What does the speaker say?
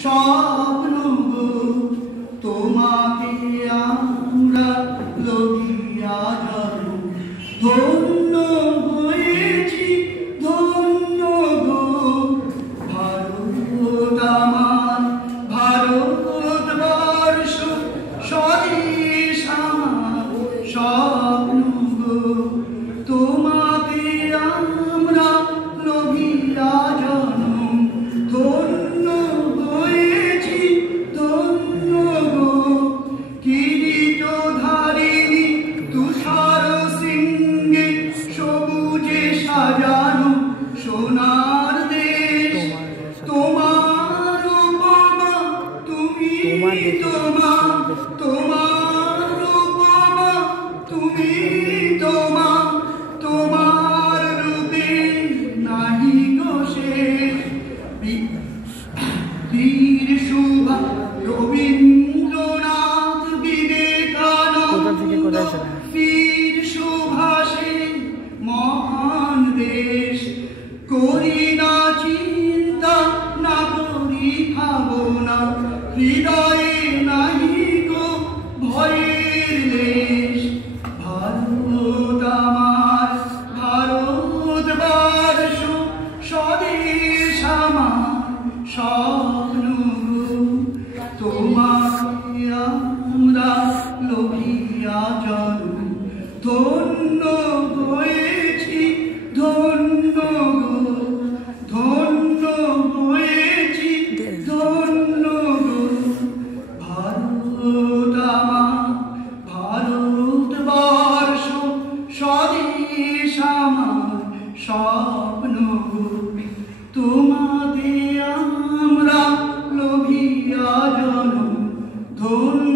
স্বপ্ন গো তোমাকে আমরা লভিয়া যাব ধন্য হয়েছি ধন্য গো ভারত আমার ভারতবর্ষ স্বদেশ আমার স্বপ্ন গো তোমাকে আমরা লভিয়া যাব ধন্য হয়েছি ধন্য গো কিরীটধারিণী তুষার সিংহে সবুজে সাজানো সোনার দেশ তোমার উপমা তুমি তোমার তোমার উপমা তুমি তোমার রূপে নাহি গো শেষ বীর সুভা রবীন্দ্রনাথ বিবেকানন্দ বীর সুভাষে মহান দেশ করি না চিন্তা না করি ভাবনা হৃদয়ে নাহি গো ভয়ের দেশ ভারত আমার ভারতবর্ষ স্বদেশ আমার স্বপ্ন তোমাকে আমরা লভিয়া যাব ধন্য হয়েছি ধন্য গো ধন্য হয়েছি ধন্য গো ভারত আমার ভারতবর্ষ স্বদেশ আমার স্বপ্ন গো তোমাকে আমরা লভিয়া যাব ধন্য